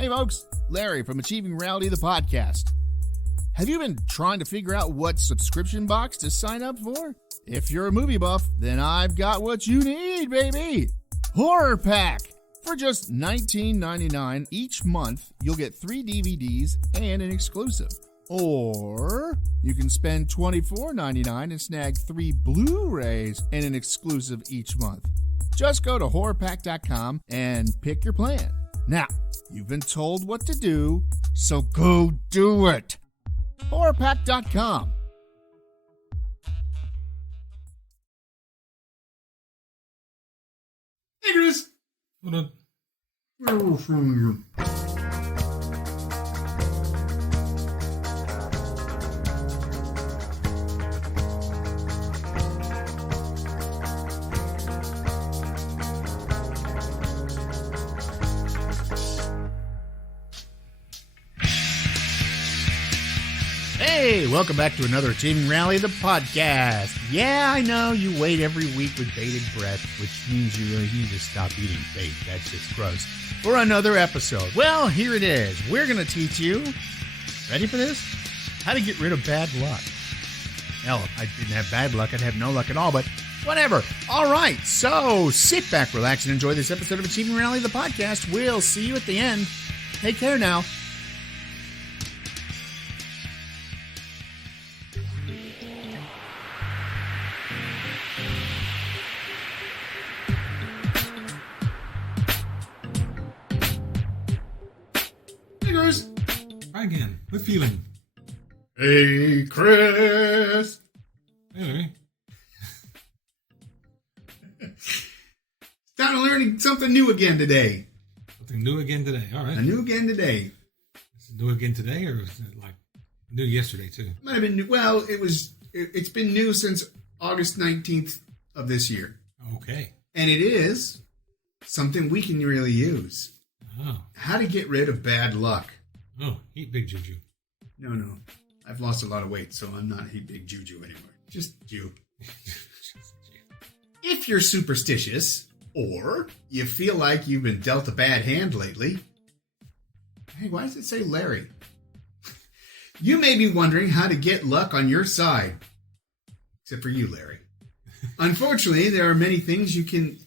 Hey folks, Larry from Achieving Reality, the podcast. Have you been trying to figure out what subscription box to sign up for? If you're a movie buff, then I've got what you need, baby! Horror Pack! For just $19.99 each month, you'll get 3 DVDs and an exclusive. Or you can spend $24.99 and snag 3 Blu-rays and an exclusive each month. Just go to horrorpack.com and pick your plan. Now, you've been told what to do, so go do it. horrorpack.com. Hey, Chris. Hold on. Where are we from here? Hey, welcome back to another Achieving Reality, the podcast. Yeah, I know you wait every week with bated breath, which means you really need to stop eating bait. That's just gross. For another episode. Well, here it is. We're going to teach you, ready for this? How to get rid of bad luck. Hell, if I didn't have bad luck, I'd have no luck at all, but whatever. All right, so sit back, relax, and enjoy this episode of Achieving Reality, the podcast. We'll see you at the end. Take care now. Try again. With feeling. Hey, Chris. Hey. Time to learning something new again today. Something new again today. All right. A new again today. Is it new again today, or is it like new yesterday too? Might have been new. Well, it's been new since August 19th of this year. Okay. And it is something we can really use. Oh. How to get rid of bad luck. Oh, eat big juju. No. I've lost a lot of weight, so I'm not a big juju anymore. Just you. If you're superstitious, or you feel like you've been dealt a bad hand lately, hey, why does it say Larry? You may be wondering how to get luck on your side. Except for you, Larry. Unfortunately, there are many things you can...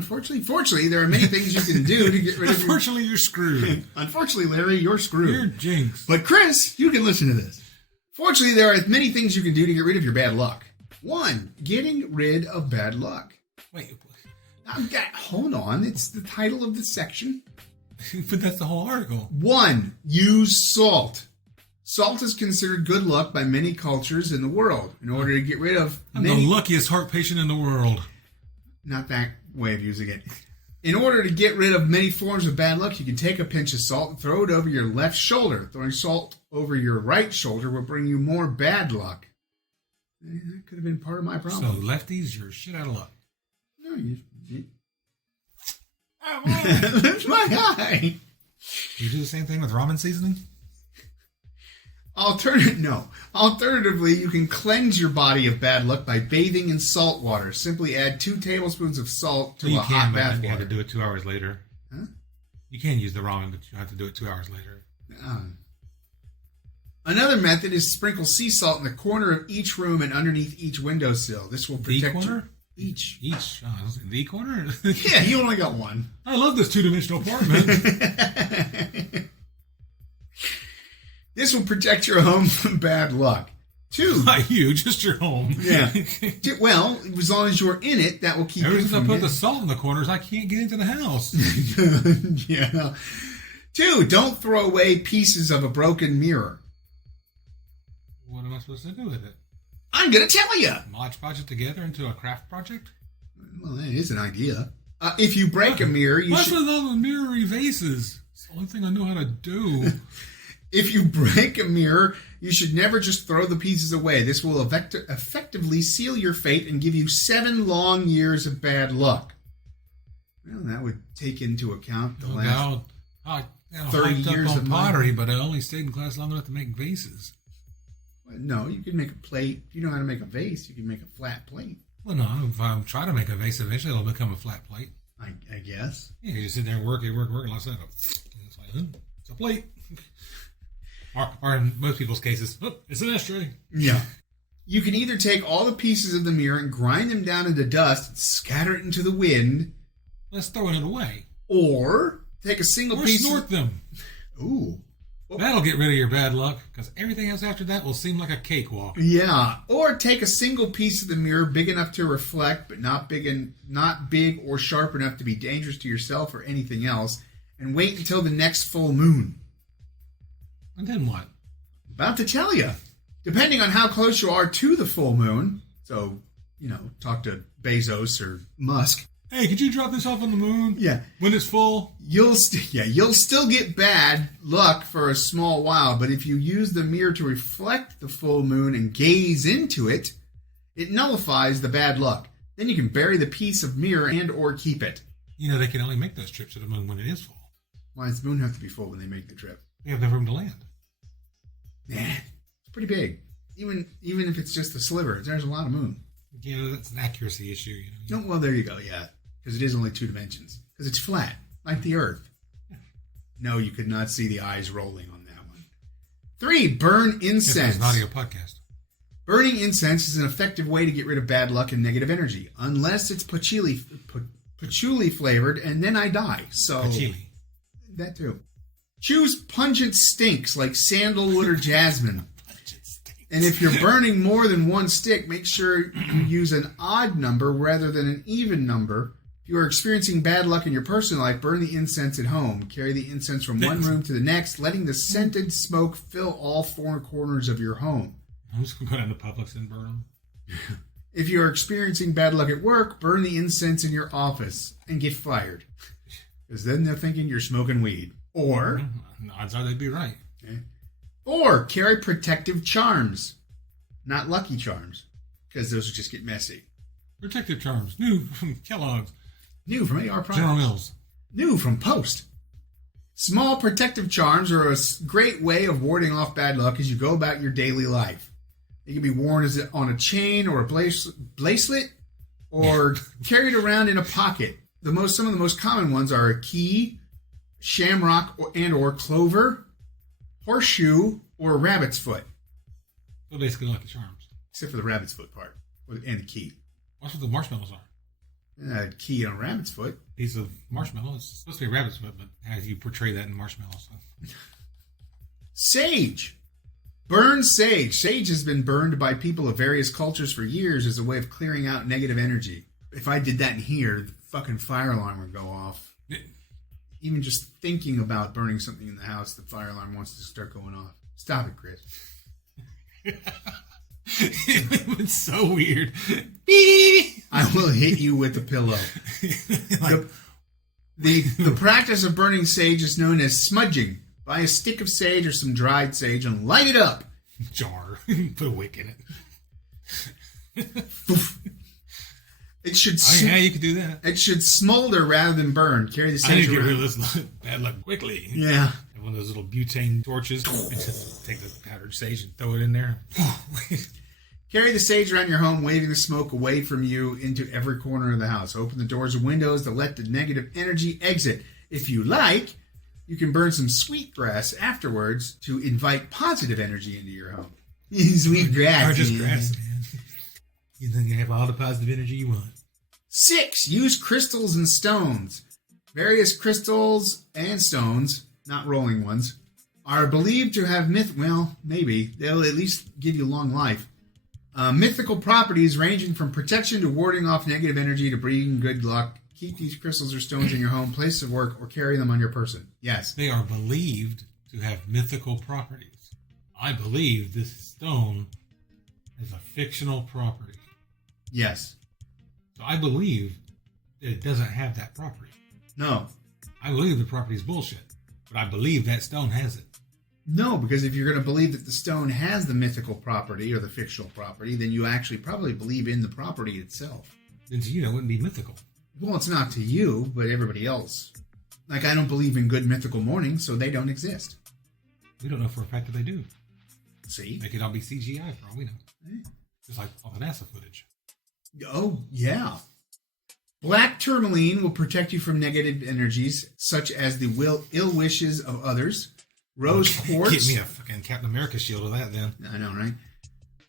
Fortunately, there are many things you can do to get rid of your... Unfortunately, you're screwed. Unfortunately, Larry, you're screwed. You're jinxed. But Chris, you can listen to this. Fortunately, there are many things you can do to get rid of your bad luck. 1, getting rid of bad luck. Wait. Hold on. It's the title of the section. But that's the whole article. 1, use salt. Salt is considered good luck by many cultures in the world. In order to get rid of I'm the luckiest heart patient in the world. Not that way of using it. In order to get rid of many forms of bad luck, you can take a pinch of salt and throw it over your left shoulder. Throwing salt over your right shoulder will bring you more bad luck. That could have been part of my problem. So lefties, you're shit out of luck. No, you that's my eye. You do the same thing with ramen seasoning? Alternatively, you can cleanse your body of bad luck by bathing in salt water. Simply add 2 tablespoons of salt to a hot bath water. You have to do it 2 hours later. Huh? You can use the ramen, but you have to do it 2 hours later. Another method is sprinkle sea salt in the corner of each room and underneath each windowsill. This will protect the corner? Each. Oh, the corner? Yeah, you only got one. I love this 2-dimensional apartment. This will protect your home from bad luck. 2. Not you, just your home. Yeah. Well, as long as you're in it, that will keep Ever you since from I put the salt in the corners, I can't get into the house. Yeah. 2, don't throw away pieces of a broken mirror. What am I supposed to do with it? I'm going to tell you. Modge it together into a craft project? Well, that is an idea. If you break a mirror, you What's should... with all the mirrory vases? It's the only thing I know how to do. If you break a mirror, you should never just throw the pieces away. This will effectively seal your fate and give you 7 long years of bad luck. Well, that would take into account the last 30 years of pottery, but I only stayed in class long enough to make vases. No, you can make a plate. If you know how to make a vase, you can make a flat plate. Well, no, if I try to make a vase, eventually it'll become a flat plate. I guess. Yeah, you just sit there and work, and all of a sudden, it's like, It's a plate. Or in most people's cases, oh, it's an ashtray. Yeah. You can either take all the pieces of the mirror and grind them down into dust and scatter it into the wind. Let's throw it away. Or take a single Or piece snort them. Ooh. That'll get rid of your bad luck, because everything else after that will seem like a cakewalk. Yeah. Or take a single piece of the mirror big enough to reflect, but not big or sharp enough to be dangerous to yourself or anything else, and wait until the next full moon. And then what? About to tell you. Depending on how close you are to the full moon, so, talk to Bezos or Musk. Hey, could you drop this off on the moon? Yeah. When it's full? You'll still get bad luck for a small while, but if you use the mirror to reflect the full moon and gaze into it, it nullifies the bad luck. Then you can bury the piece of mirror and or keep it. They can only make those trips to the moon when it is full. Why does the moon have to be full when they make the trip? They have no room to land. Nah, it's pretty big. Even if it's just a sliver, there's a lot of moon. That's an accuracy issue. No, well, there you go, yeah. Because it is only 2 dimensions. Because it's flat, like the Earth. No, you could not see the eyes rolling on that one. 3, burn incense. It's an audio podcast. Burning incense is an effective way to get rid of bad luck and negative energy. Unless it's patchouli flavored, and then I die. So Patchouli. That too. Choose pungent stinks like sandalwood or jasmine. And if you're burning more than 1 stick, make sure you use an odd number rather than an even number. If you are experiencing bad luck in your personal life, burn the incense at home. Carry the incense from one room to the next, letting the scented smoke fill all 4 corners of your home. I'm just going to go down to Publix and burn them. If you are experiencing bad luck at work, burn the incense in your office and get fired. Because then they're thinking you're smoking weed. Or... odds are they'd be right. Okay. Or carry protective charms. Not Lucky Charms. Because those will just get messy. Protective charms. New from Kellogg's. New from AR Products. General Mills. New from Post. Small protective charms are a great way of warding off bad luck as you go about your daily life. They can be worn on a chain or a bracelet or carried around in a pocket. Some of the most common ones are a key, shamrock or clover, horseshoe, or a rabbit's foot. So basically Lucky Charms. Except for the rabbit's foot part and the key. That's what the marshmallows are. A key on a rabbit's foot. Piece of marshmallow. It's supposed to be a rabbit's foot, but as you portray that in marshmallows. So. Sage. Burn sage. Sage has been burned by people of various cultures for years as a way of clearing out negative energy. If I did that in here, the fucking fire alarm would go off. Even just thinking about burning something in the house, the fire alarm wants to start going off. Stop it, Chris. It's so weird. I will hit you with a pillow. The practice of burning sage is known as smudging. Buy a stick of sage or some dried sage and light it up. Jar. Put a wick in it. It should. Yeah, you could do that. It should smolder rather than burn. Carry the sage. I need to get rid of this bad luck quickly. Yeah. Have one of those little butane torches and just take the powdered sage and throw it in there. Carry the sage around your home, waving the smoke away from you into every corner of the house. Open the doors and windows to let the negative energy exit. If you like, you can burn some sweetgrass afterwards to invite positive energy into your home. Sweet grass. Or just grass, man. You think you have all the positive energy you want. 6. Use crystals and stones. Various crystals and stones, not rolling ones, are believed to have maybe. They'll at least give you long life. Mythical properties ranging from protection to warding off negative energy to bringing good luck. Keep these crystals or stones in your home, place of work, or carry them on your person. Yes. They are believed to have mythical properties. I believe this stone is a fictional property. Yes. So I believe that it doesn't have that property. No. I believe the property is bullshit, but I believe that stone has it. No, because if you're going to believe that the stone has the mythical property or the fictional property, then you actually probably believe in the property itself. Then to you, it wouldn't be mythical. Well, it's not to you, but everybody else. Like, I don't believe in good mythical mornings, so they don't exist. We don't know for a fact that they do. See? They could all be CGI for all we know. Just like all the NASA footage. Oh, yeah. Black tourmaline will protect you from negative energies, such as the ill wishes of others. Rose quartz. Get me a fucking Captain America shield of that then. I know, right?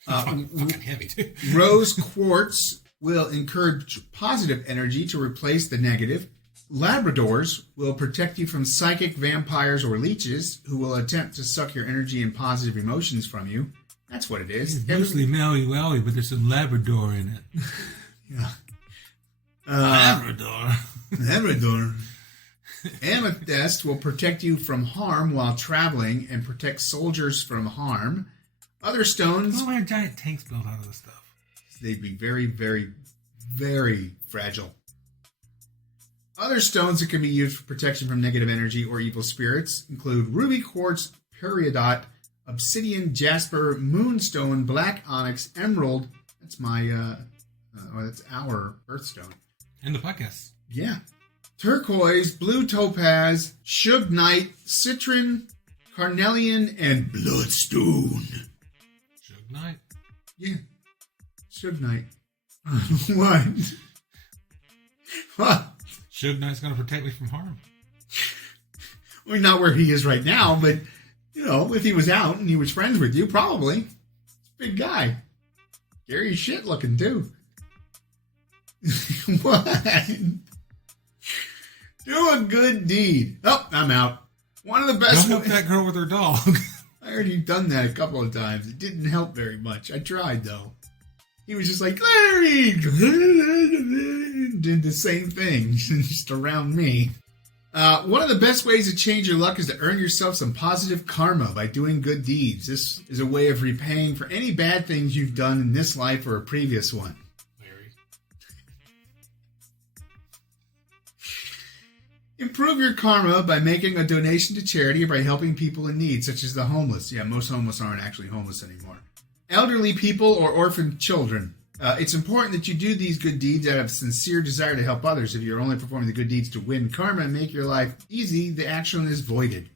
Fucking heavy too. Rose quartz will encourage positive energy to replace the negative. Labradors will protect you from psychic vampires or leeches who will attempt to suck your energy and positive emotions from you. That's what it is. It's mostly Maui Wowie, but there's some Labrador in it. Yeah. Labrador. Labrador. Amethyst will protect you from harm while traveling and protect soldiers from harm. Other stones... Why are giant tanks built out of this stuff? They'd be very, very, very fragile. Other stones that can be used for protection from negative energy or evil spirits include ruby quartz, peridot, obsidian, jasper, moonstone, black onyx, emerald. That's that's our Earthstone. And the podcast. Yeah. Turquoise, blue topaz, shugnite, citron, carnelian, and bloodstone. Shugnite? Yeah. Shugnite. What? What? Shugnite's going to protect me from harm. Well, not where he is right now, but, if he was out and he was friends with you, probably. He's a big guy. Scary shit looking, too. What? Do a good deed. Oh, I'm out. One of the best... Don't help that girl with her dog. I already done that a couple of times. It didn't help very much. I tried, though. He was just like, Larry! Did the same thing, just around me. One of the best ways to change your luck is to earn yourself some positive karma by doing good deeds. This is a way of repaying for any bad things you've done in this life or a previous one. Larry. Improve your karma by making a donation to charity or by helping people in need, such as the homeless. Yeah, most homeless aren't actually homeless anymore. Elderly people or orphaned children. It's important that you do these good deeds out of sincere desire to help others. If you're only performing the good deeds to win karma and make your life easy, the action is voided.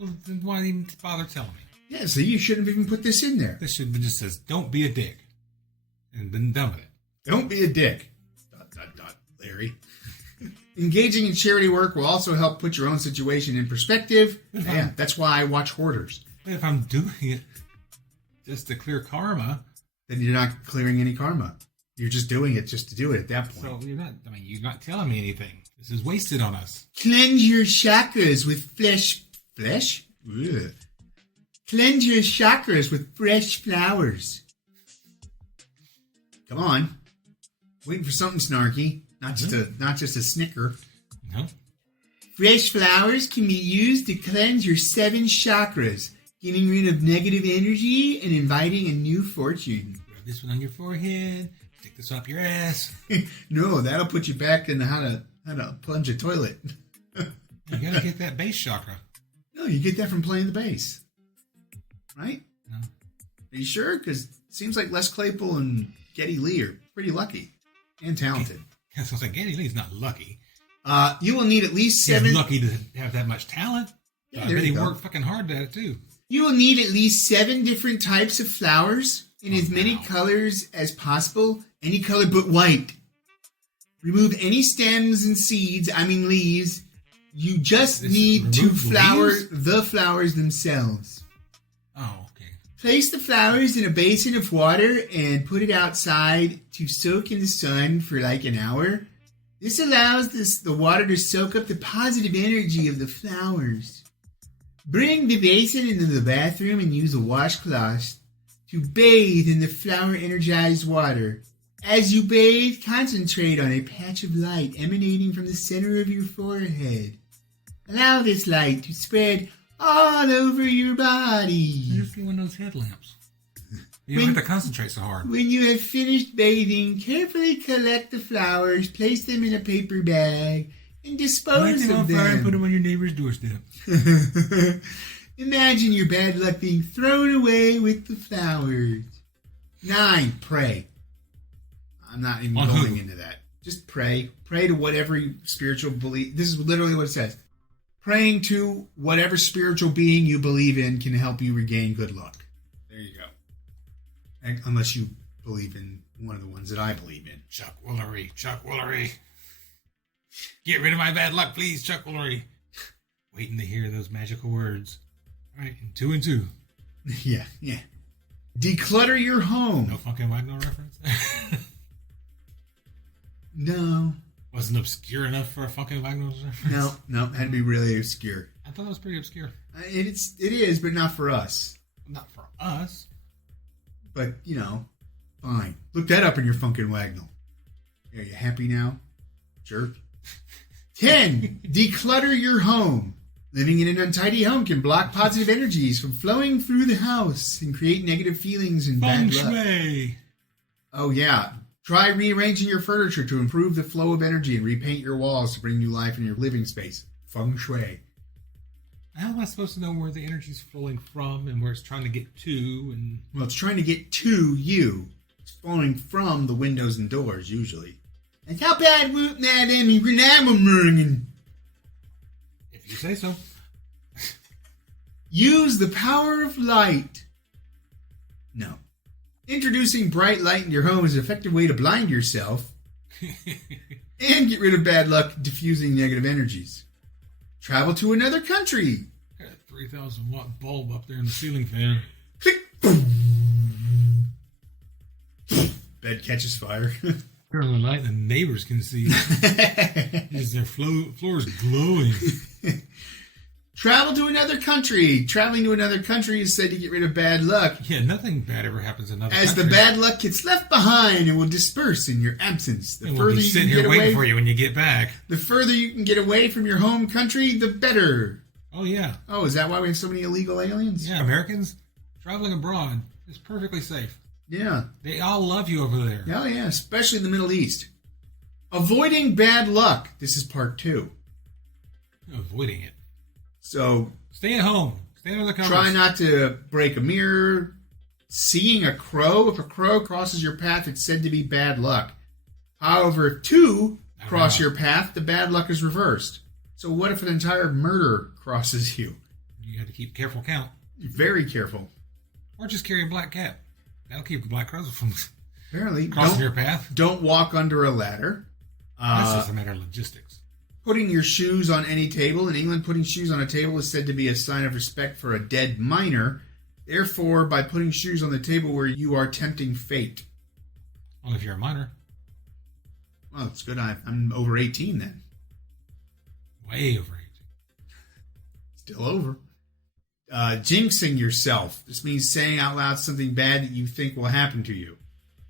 Well, then why even bother telling me? Yeah, so you shouldn't have even put this in there. This should have been just says, don't be a dick. And been done with it. Don't be a dick. ... Larry. Engaging in charity work will also help put your own situation in perspective. Yeah, that's why I watch Hoarders. But if I'm doing it just to clear karma... Then you're not clearing any karma. You're just doing it just to do it at that point. So you're not telling me anything. This is wasted on us. Cleanse your chakras with flesh? Ugh. Cleanse your chakras with fresh flowers. Come on. Waiting for something snarky. Not just a snicker. No. Fresh flowers can be used to cleanse your 7 chakras, getting rid of negative energy and inviting a new fortune. Rub this one on your forehead. Stick this up your ass. No, that'll put you back in how to plunge a toilet. You gotta get that base chakra. No, you get that from playing the bass. Right? No. Are you sure? Because it seems like Les Claypool and Geddy Lee are pretty lucky and talented. Yeah, so it's like Geddy Lee's not lucky. You will need at least 7... He's lucky to have that much talent. Yeah, I bet he worked fucking hard at it too. You will need at least 7 different types of flowers in as many colors as possible. Any color but white. Remove any stems and seeds, leaves. You just need to flower the flowers themselves. Oh, okay. Place the flowers in a basin of water and put it outside to soak in the sun for like an hour. This allows the water to soak up the positive energy of the flowers. Bring the basin into the bathroom and use a washcloth to bathe in the flower-energized water. As you bathe, concentrate on a patch of light emanating from the center of your forehead. Allow this light to spread all over your body. Just get one of those headlamps. You don't have to concentrate so hard. When you have finished bathing, carefully collect the flowers, place them in a paper bag, and dispose of them. And put them on your neighbor's doorstep. Imagine your bad luck being thrown away with the flowers. 9, pray. I'm not even going into that. Just pray. Pray to whatever spiritual belief. This is literally what it says. Praying to whatever spiritual being you believe in can help you regain good luck. There you go. Unless you believe in one of the ones that I believe in. Chuck Woolery. Get rid of my bad luck, please, Chuck Woolery. Waiting to hear those magical words. All right, and 2 and 2. Yeah. Declutter your home. No fucking Wagner reference? No. Wasn't obscure enough for a fucking Wagner reference? No. Had to be really obscure. I thought that was pretty obscure. It is, but not for us. Not for us. But, fine. Look that up in your fucking Wagnall. Are you happy now? Jerk. 10. Declutter your home. Living in an untidy home can block positive energies from flowing through the house and create negative feelings and Feng bad luck. shui. Oh, yeah. Try rearranging your furniture to improve the flow of energy and repaint your walls to bring new life in your living space. Feng shui. How am I supposed to know where the energy's flowing from and where it's trying to get to? And Well, it's trying to get to you. It's flowing from the windows and doors, usually. And how bad would that Emmy Renammermungen? if you say so. Use the power of light. No. Introducing bright light in your home is an effective way to blind yourself and get rid of bad luck, diffusing negative energies. Travel to another country. Got a 3,000 watt bulb up there in the ceiling fan. Click. Bed catches fire. During the night, the neighbors can see as their floors glowing. Travel to another country. Traveling to another country is said to get rid of bad luck, Yeah, nothing bad ever happens in another as country. the bad luck gets left behind and will disperse in your absence. The And further we'll be you sitting can here get waiting away, for you when you get back. the further you can get away from your home country, the better. Oh, yeah. Oh, is that why we have so many illegal aliens? Yeah, Americans traveling abroad is perfectly safe. Yeah. They all love you over there. Oh, yeah, especially in the Middle East. Avoiding bad luck. This is part 2. Avoiding it. So Stay at home. Stay under the covers. try not to break a mirror. Seeing a crow. If a crow crosses your path, it's said to be bad luck. However, if 2 cross your path, the bad luck is reversed. So what if an entire murder crosses you? You have to keep careful count. Very careful. Or just carry a black cat. That'll keep the black crows from Apparently, crossing your path. don't walk under a ladder. That's just a matter of logistics. Putting your shoes on any table. In England, putting shoes on a table is said to be a sign of respect for a dead miner. Therefore, by putting shoes on the table where you are tempting fate. Well, if you're a minor, Well, it's good I'm over 18 then. way over 18. Still over. Jinxing yourself. This means saying out loud something bad that you think will happen to you.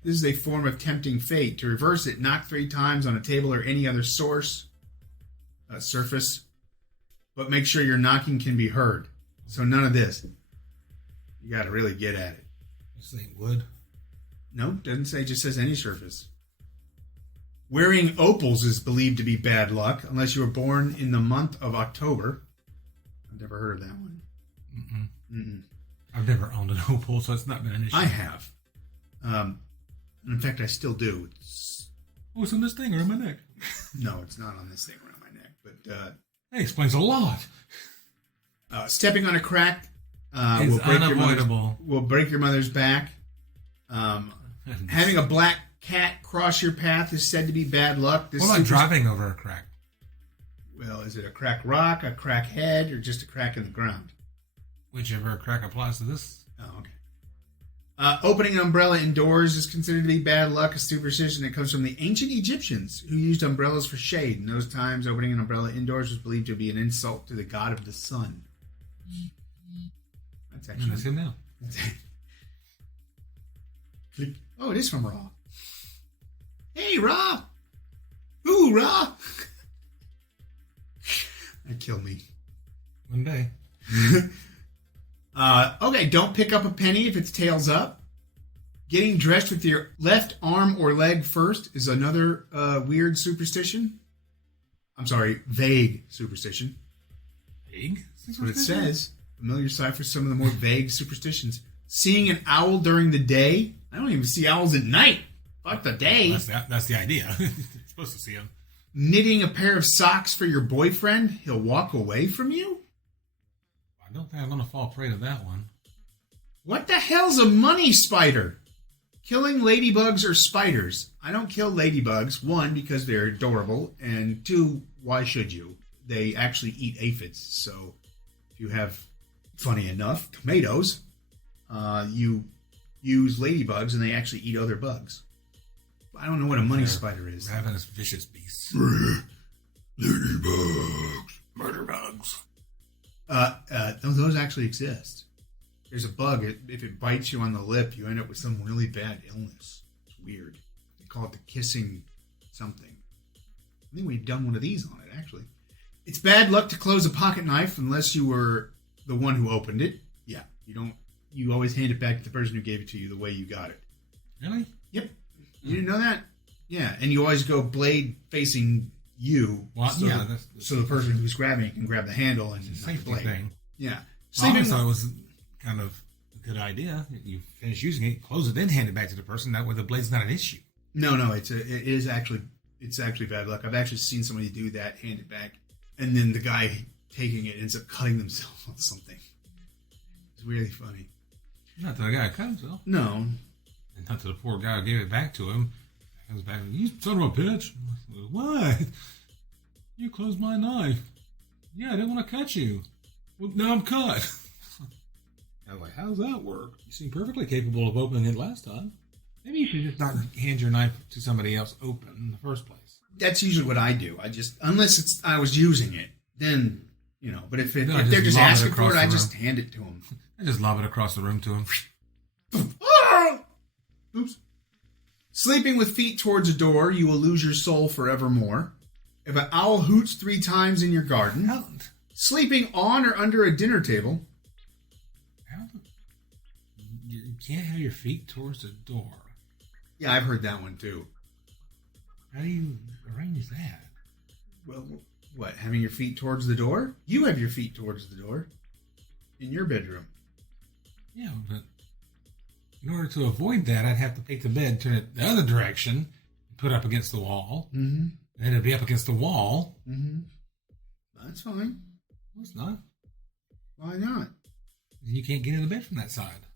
This is a form of tempting fate. To reverse it, knock 3 times on a table or any other surface. But make sure your knocking can be heard. So none of this. You got to really get at it. This ain't wood. Nope, doesn't say, just says any surface. Wearing opals is believed to be bad luck, unless you were born in the month of October. I've never heard of that one. I've never owned an opal, so it's not been an issue. I have. In fact, I still do. Oh, it's on this thing around my neck. No, it's not on this thing around my neck. But That explains a lot. stepping on a crack It's unavoidable. will break your mother's back. Having a black cat cross your path is said to be bad luck. What about driving over a crack? Well, is it a crack rock, a crack head, or just a crack in the ground? Whichever crack applies to this. Oh, okay. Opening an umbrella indoors is considered to be bad luck, a superstition that comes from the ancient Egyptians, who used umbrellas for shade. In those times, opening an umbrella indoors was believed to be an insult to the god of the sun. That's And that's actually... him now. Oh, it is from Raw. Hey, Raw! Ooh, Raw! That killed me. One day. Okay, don't pick up a penny if it's tails up. Getting dressed with your left arm or leg first is another weird superstition. I'm sorry, vague superstition. Vague? That's what it says. Familiar sight for some of the more vague superstitions. Seeing an owl during the day. I don't even see owls at night. Fuck the day. That's the idea. You're supposed to see him. Knitting a pair of socks for your boyfriend. He'll walk away from you? I don't think I'm going to fall prey to that one. What the hell's a money spider? Killing ladybugs or spiders. I don't kill ladybugs. 1, because they're adorable. And 2, why should you? They actually eat aphids. So if you have funny enough, tomatoes, you use ladybugs and they actually eat other bugs. I don't know what a money spider is. Ravenous, vicious beasts. Ladybugs. Murder bugs. Those actually exist. There's a bug. If it bites you on the lip, you end up with some really bad illness. It's weird. They call it the kissing something. I think we've done one of these on it, actually. It's bad luck to close a pocket knife unless you were the one who opened it. Yeah, you don't. You always hand it back to the person who gave it to you the way you got it. Really? Yep. You didn't know that? Yeah, and you always go blade facing you. Well, So, yeah, so the person who's grabbing it can grab the handle and it's a not the safety blade. thing. Yeah. I always thought it was kind of a good idea. You finish using it, close it, then hand it back to the person. That way the blade's not an issue. No, it's actually bad luck. I've actually seen somebody do that, hand it back, and then the guy taking it ends up cutting themselves on something. It's really funny. Not to the guy who cut himself. No. And not to the poor guy who gave it back to him. He comes back and, you son of a bitch. What? You closed my knife. Yeah, I didn't want to cut you. Well, now I'm cut. I was like, how does that work? You seem perfectly capable of opening it last time. Maybe you should just not hand your knife to somebody else open in the first place. That's usually what I do. Unless I was using it, then, but if they're just just lob it asking for across it, I the just hand it to them. I just lob it across the room to him. Oops. Sleeping with feet towards a door, you will lose your soul forevermore. If an owl hoots 3 times in your garden, sleeping on or under a dinner table. You can't have your feet towards the door. Yeah, I've heard that one too. How do you arrange that? Well, what? Having your feet towards the door? You have your feet towards the door in your bedroom. Yeah, but in order to avoid that, I'd have to take the bed, turn it the other direction, and put it up against the wall. Mm-hmm. And it'd be up against the wall. Mm-hmm. That's fine. No, it's not. Why not? You can't get in the bed from that side.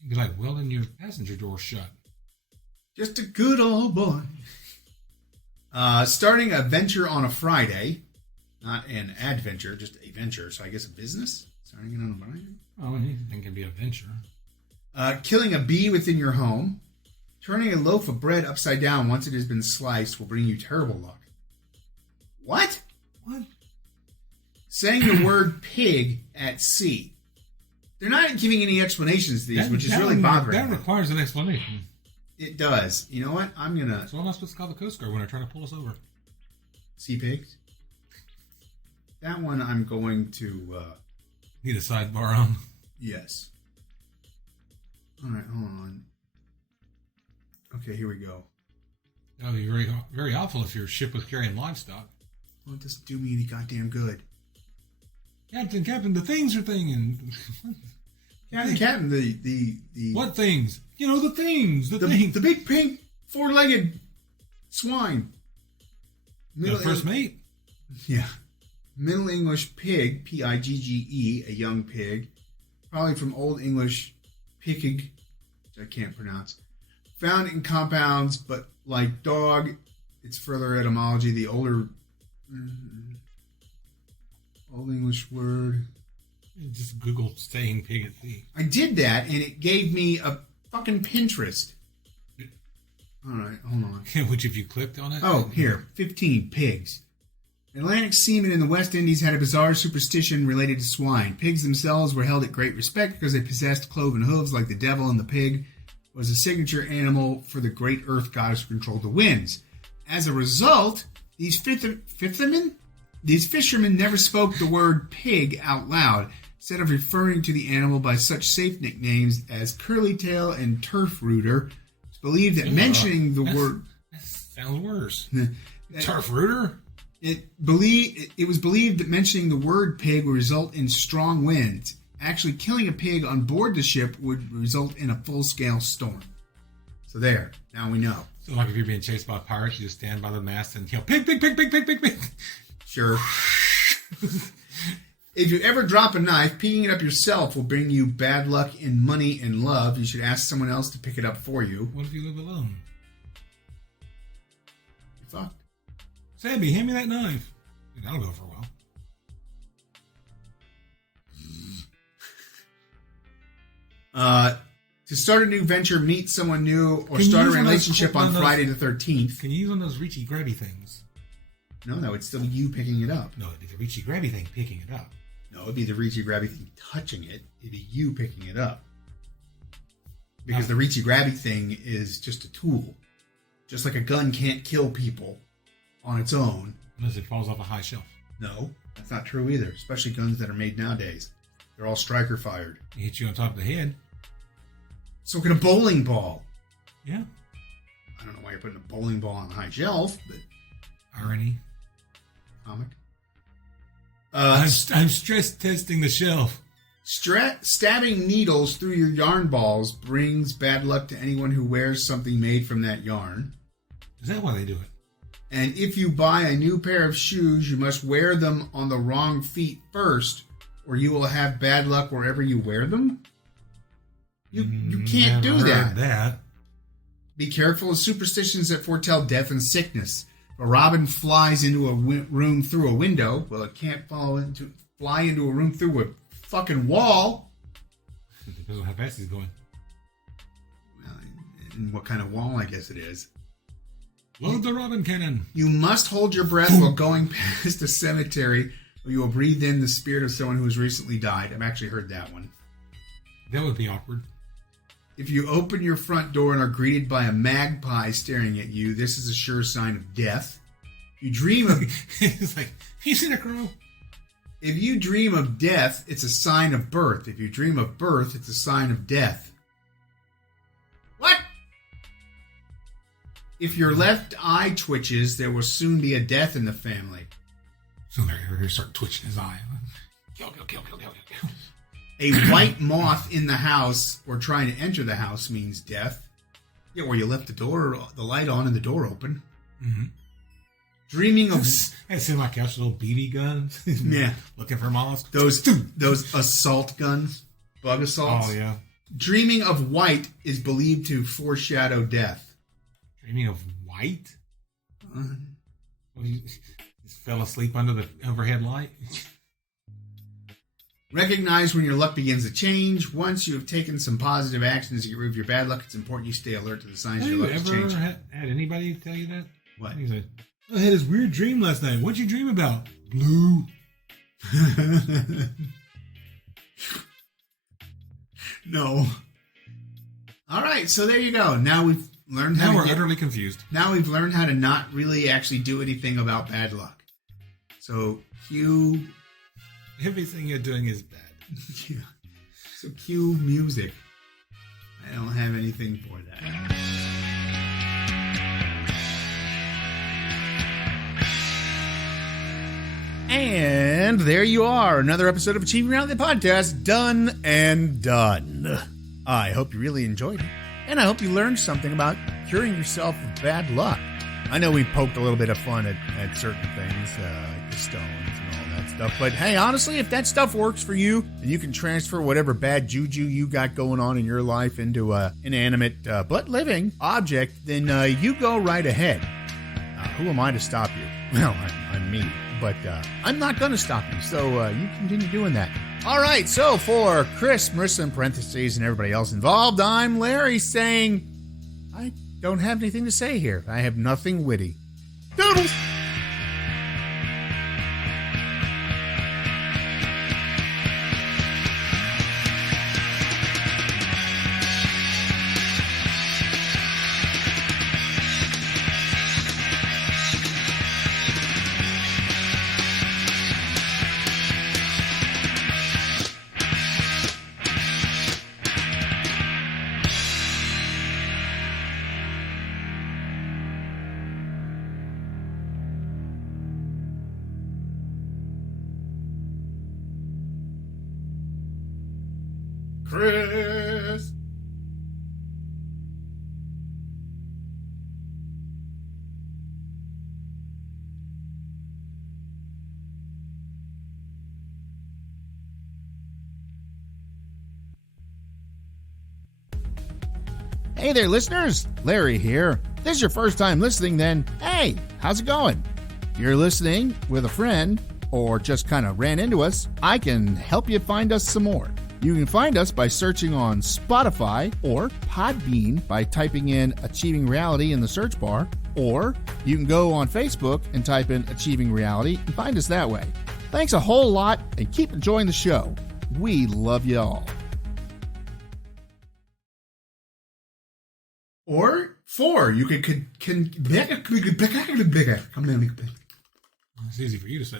You'd be like welding your passenger door shut. Just a good old boy. Starting a venture on a Friday. Not an adventure, just a venture. So I guess a business? Starting it on a Friday? Oh, anything can be a venture. Killing a bee within your home. Turning a loaf of bread upside down once it has been sliced will bring you terrible luck. What? What? Saying the word pig at sea. They're not giving any explanations to these, which is really bothering That me. requires an explanation. It does. You know what? I'm going to... So what am I supposed to call the Coast Guard when they're trying to pull us over? Sea pigs? That one I'm going to... Need a sidebar on. Yes. All right, hold on. Okay, here we go. That would be very, very awful if your ship was carrying livestock. Well, it doesn't do me any goddamn good. Captain, the things are thinging. Captain, the What things? The things. The big pink 4-legged swine. The first mate. Yeah. Middle English pig, Pigge, a young pig. Probably from Old English picig, which I can't pronounce. Found in compounds, but like dog, it's further etymology. The older Old English word. Just Google saying pig at sea. I did that, and it gave me a fucking Pinterest. All right, hold on. Which, if you clicked on it? Oh, here. 15 pigs. Atlantic seamen in the West Indies had a bizarre superstition related to swine. Pigs themselves were held at great respect because they possessed cloven hooves like the devil, and the pig was a signature animal for the great earth goddess who controlled the winds. As a result, these fishermen never spoke the word pig out loud, instead of referring to the animal by such safe nicknames as curly tail and turf rooter. It's believed that mentioning the word... That sounds worse. Turf rooter? It was believed that mentioning the word pig would result in strong winds. Actually, killing a pig on board the ship would result in a full-scale storm. So there. Now we know. So like if you're being chased by pirates, you just stand by the mast and yell, pig, pig, pig, pig, pig, pig, pig. Sure. If you ever drop a knife, picking it up yourself will bring you bad luck in money and love. You should ask someone else to pick it up for you. What if you live alone? You're fucked. Sammy, hand me that knife. That'll go for a while. To start a new venture, meet someone new, or Can you start a use one of those relationship cool- on one of those- Friday the 13th. Can you use one of those reachy grabby things? No, it's still you picking it up. No, it'd be the reachy grabby thing picking it up. No, it'd be the reachy grabby thing touching it. It'd be you picking it up. Because the reachy grabby thing is just a tool. Just like a gun can't kill people on its own. Unless it falls off a high shelf. No, that's not true either. Especially guns that are made nowadays. They're all striker fired. It hits you on top of the head. So can a bowling ball. Yeah. I don't know why you're putting a bowling ball on a high shelf, but Irony. comic. I'm stress testing the shelf. Stabbing needles through your yarn balls brings bad luck to anyone who wears something made from that yarn. Is that why they do it? And if you buy a new pair of shoes, you must wear them on the wrong feet first, or you will have bad luck wherever you wear them. You can't do Never that. heard that. Be careful of superstitions that foretell death and sickness. If a robin flies into a room through a window, well, it can't fly into a room through a fucking wall. It depends on how fast he's going. Well, and what kind of wall, I guess it is. Load the robin cannon. You must hold your breath while going past a cemetery, or you will breathe in the spirit of someone who has recently died. I've actually heard that one. That would be awkward. If you open your front door and are greeted by a magpie staring at you, this is a sure sign of death. You dream of... It's like, you seen a crow? If you dream of death, it's a sign of birth. If you dream of birth, it's a sign of death. What? If your left eye twitches, there will soon be a death in the family. So they're start twitching his eye. Kill. A white moth in the house or trying to enter the house means death. Yeah, where you left the light on and the door open. Mm-hmm. Dreaming of... I see my couch, little BB guns. Yeah. Looking for mollusks. Those assault guns. Bug assaults. Oh, yeah. Dreaming of white is believed to foreshadow death. Dreaming of white? Well, you just fell asleep under the overhead light? Recognize when your luck begins to change. Once you have taken some positive actions to get rid of your bad luck, it's important you stay alert to the signs Have your you luck is ever changing. had anybody tell you that? What? He's like, I had this weird dream last night. What'd you dream about? Blue. No. All right, so there you go. Now we've learned how Now to we're utterly confused. Now we've learned how to not really actually do anything about bad luck. So cue... Everything you're doing is bad. Yeah. So cue music. I don't have anything for that. And there you are. Another episode of Achieving Reality Podcast done and done. I hope you really enjoyed it. And I hope you learned something about curing yourself of bad luck. I know we poked a little bit of fun at certain things, like the stones and all that stuff. But hey, honestly, if that stuff works for you, and you can transfer whatever bad juju you got going on in your life into an inanimate but living object, then you go right ahead. Who am I to stop you? Well, I'm me. But I'm not going to stop you, so you continue doing that. All right, so for Chris, Marissa, in parentheses, and everybody else involved, I'm Larry saying, I don't have anything to say here. I have nothing witty. Doodles! Chris. Hey there, listeners. Larry here. If this is your first time listening, then hey, how's it going? If you're listening with a friend or just kind of ran into us, I can help you find us some more. You can find us by searching on Spotify or Podbean by typing in Achieving Reality in the search bar, or you can go on Facebook and type in Achieving Reality and find us that way. Thanks a whole lot, and keep enjoying the show. We love you all. Or 4, you can It's easy for you to say.